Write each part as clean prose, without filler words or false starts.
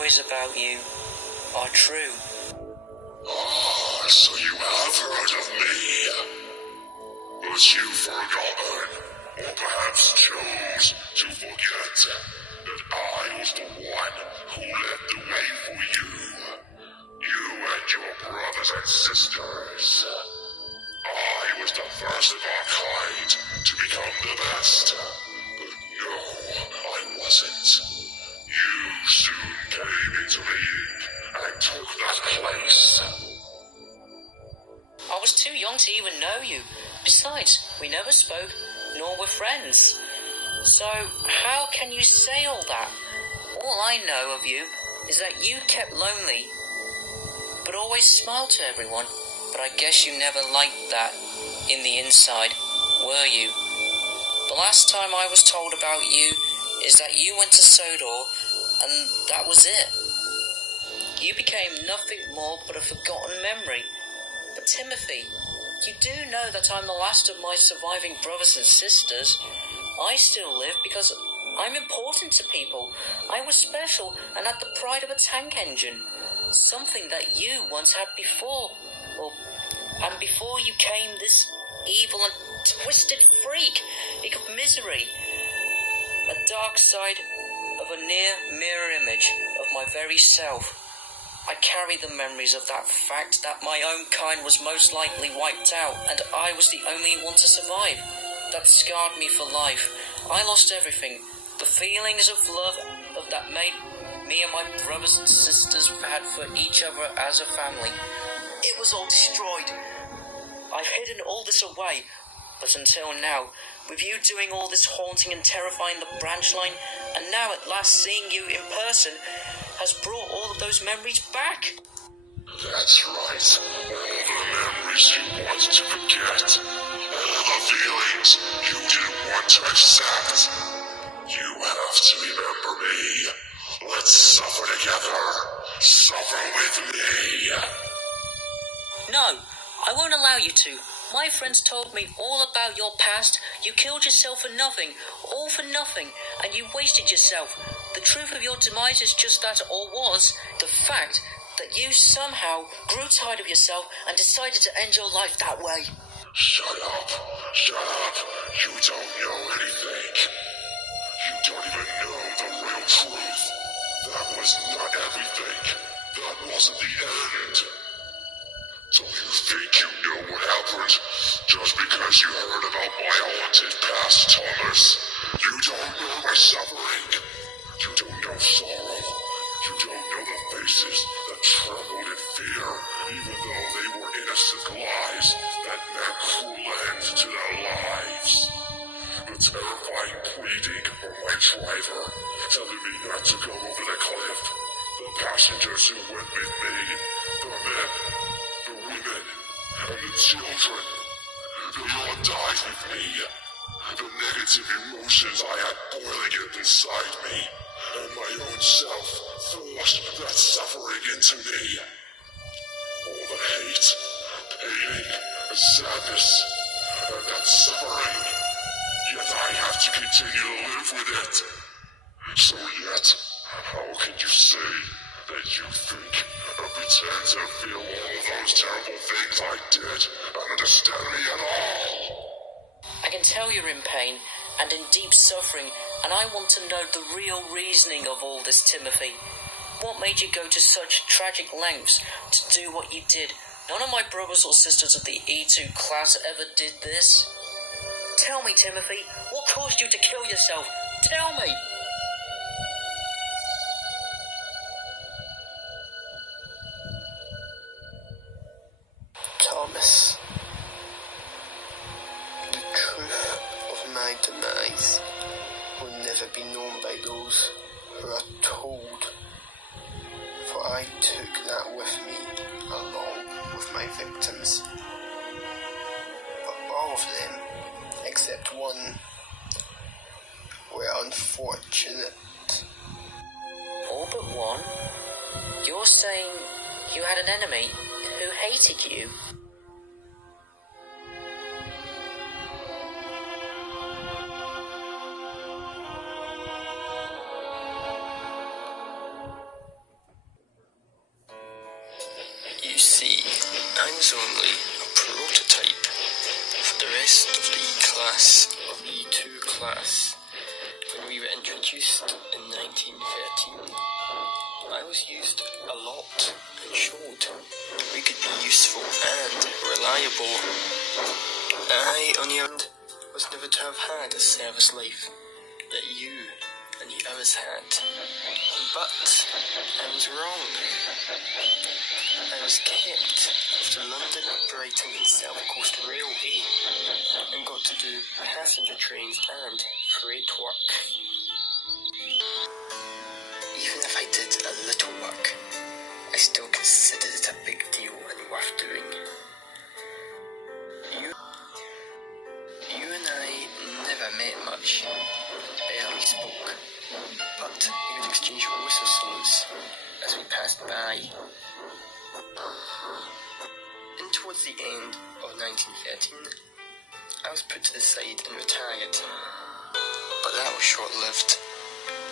stories about you are true. Ah, so you have heard of me. But you've forgotten, or perhaps chose to forget, that I was the one who led the way for you. You and your brothers and sisters. I was the first of our kind to become the best. But no, I wasn't. You soon came into being and took that place. I was too young to even know you. Besides, we never spoke, nor were friends. So, how can you say all that? All I know of you is that you kept lonely, but always smiled to everyone. But I guess you never liked that in the inside, were you? The last time I was told about you is that you went to Sodor, and that was it. You became nothing more but a forgotten memory. But Timothy, you do know that I'm the last of my surviving brothers and sisters. I still live because I'm important to people. I was special and had the pride of a tank engine. Something that you once had before. And before you came this evil and twisted freak of misery. A dark side of a near mirror image of my very self. I carry the memories of that fact that my own kind was most likely wiped out and I was the only one to survive. That scarred me for life. I lost everything. The feelings of love that made me and my brothers and sisters had for each other as a family. It was all destroyed. I've hidden all this away, but until now, with you doing all this haunting and terrifying the branch line, and now at last seeing you in person, has brought all of those memories back. That's right. All the memories you wanted to forget. All the feelings you didn't want to accept. You have to remember me. Let's suffer together. Suffer with me. No, I won't allow you to. My friends told me all about your past. You killed yourself for nothing, all for nothing, and you wasted yourself. The truth of your demise is just that, or was, the fact that you somehow grew tired of yourself and decided to end your life that way. Shut up. Shut up. You don't know anything. You don't even know the real truth. That was not everything. That wasn't the end. Don't you think you know what happened just because you heard about my haunted past, Thomas? You don't know my suffering. You don't know sorrow. You don't know the faces that trembled in fear, even though they were innocent lies that meant cruel end to their lives. The terrifying pleading from my driver, telling me not to go over the cliff. The passengers who went with me, the men, the women, and the children. They all died with me. The negative emotions I had boiling up inside me, and my own self forced that suffering into me. All the hate, pain, and sadness, and that suffering. Yet I have to continue to live with it. So yet, how can you say that you think or pretend to feel all of those terrible things I did and understand me at all? I can tell you're in pain and in deep suffering, and I want to know the real reasoning of all this, Timothy. What made you go to such tragic lengths to do what you did? None of my brothers or sisters of the E2 class ever did this. Tell me, Timothy, what caused you to kill yourself? Tell me! Thomas, the truth of my demise will never be known by those who are told, for I took that with me along with my victims. But all of them, except one, were unfortunate. All but one? You're saying you had an enemy who hated you? see, I was only a prototype for the rest of the E2 class. When we were introduced in 1913, I was used a lot and showed we could be useful and reliable. I, on the other hand, was never to have had a service life that you and the others had. But I was wrong. I was kept off the London, Brighton and South Coast Railway and got to do passenger trains and freight work. Even if I did a little work, I still considered it a big deal and worth doing. You and I never met much, barely spoke, but we would exchange whistle salutes as we passed by. And towards the end of 1913, I was put to the side and retired. But that was short-lived,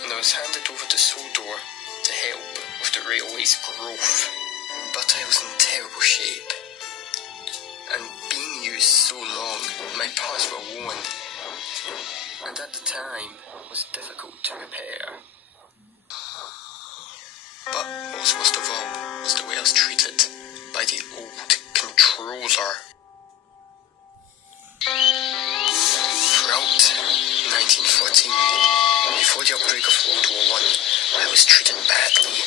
and I was handed over to Sodor to help with the railway's growth. But I was in terrible shape, and being used so long, my parts were worn, and at the time was difficult to repair. But what was worst of all was the way I was treated by the old controller. Throughout 1914, before the outbreak of World War I was treated badly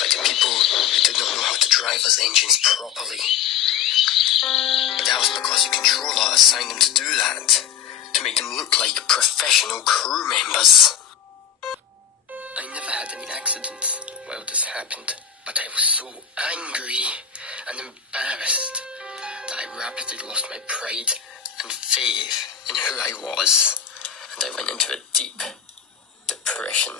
by the people who did not know how to drive those engines properly. But that was because the controller assigned them to do that, to make them look like professional crew members. I never had any accidents while this happened, but I was so angry and embarrassed that I rapidly lost my pride and faith in who I was, and I went into a deep depression.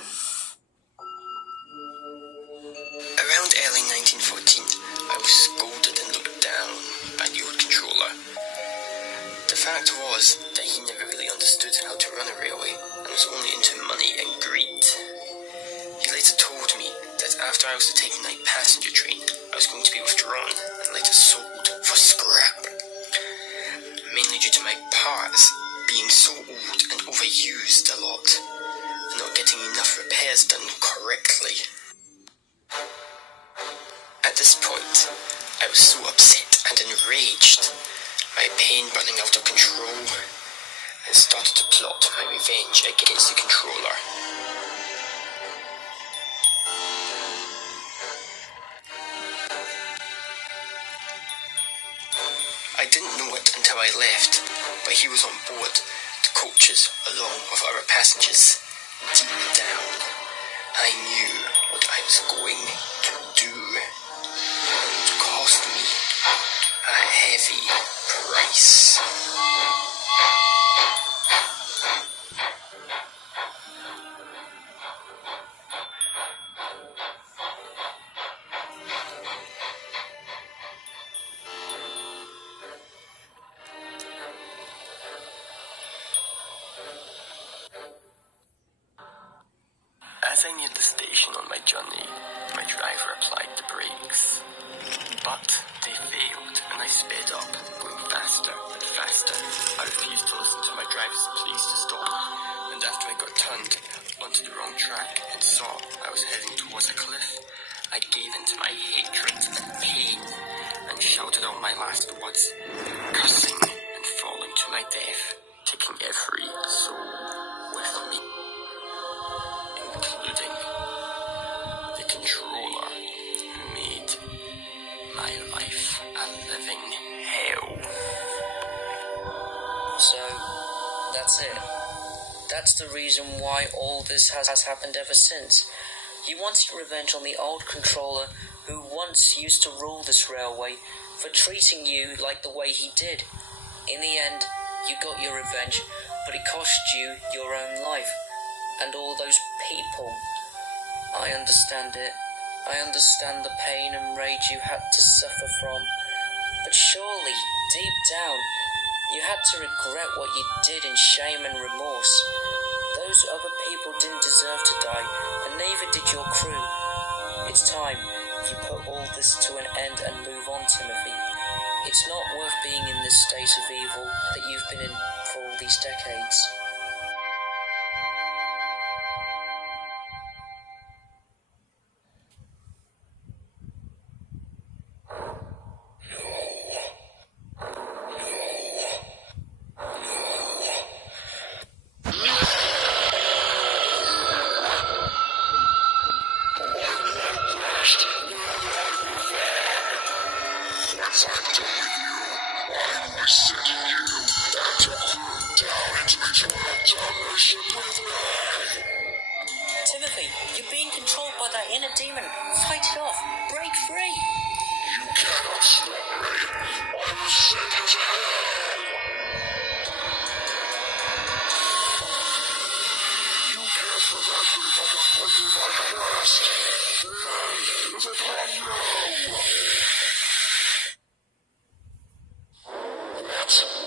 Around early 1914, I was scolded and looked down by the old controller. The fact was that he never really understood how to run a railway and was only into money and greed. He later told me that after I was to take the night passenger train, I was going to be withdrawn and later sold for scrap. Mainly due to my parts being so old and overused a lot, and not getting enough repairs done correctly. At this point, I was so upset and enraged, my pain running out of control, and started to plot my revenge against the controller. I didn't know it until I left, but he was on board the coaches along with other passengers. Deep down, I knew what I was going to do. It would cost me a heavy price. As I neared the station on my journey, my driver applied the brakes. But they failed, and I sped up, going faster and faster. I refused to listen to my driver's pleas to stop, and after I got turned onto the wrong track and saw I was heading towards a cliff, I gave into my hatred and pain and shouted out my last words, cursing and falling to my death, taking every soul with me, including the controller who made my life a living hell. So, that's it. That's the reason why all this has happened ever since. You wanted revenge on the old controller who once used to rule this railway for treating you like the way he did. In the end, you got your revenge, but it cost you your own life and all those people. I understand it. I understand the pain and rage you had to suffer from. But surely, deep down, you had to regret what you did in shame and remorse. Those other people didn't deserve to die, and neither did your crew. It's time you to put all this to an end and move on, Timothy. It's not worth being in this state of evil that you've been in for all these decades. Once I'm done with you, I will be sending you and your crew down into eternal damnation with me. Timothy, you're being controlled by that inner demon. Fight it off. Break free. You cannot stop me. I will send you to hell. You can't prevent me from completing my quest. The end is upon you. What?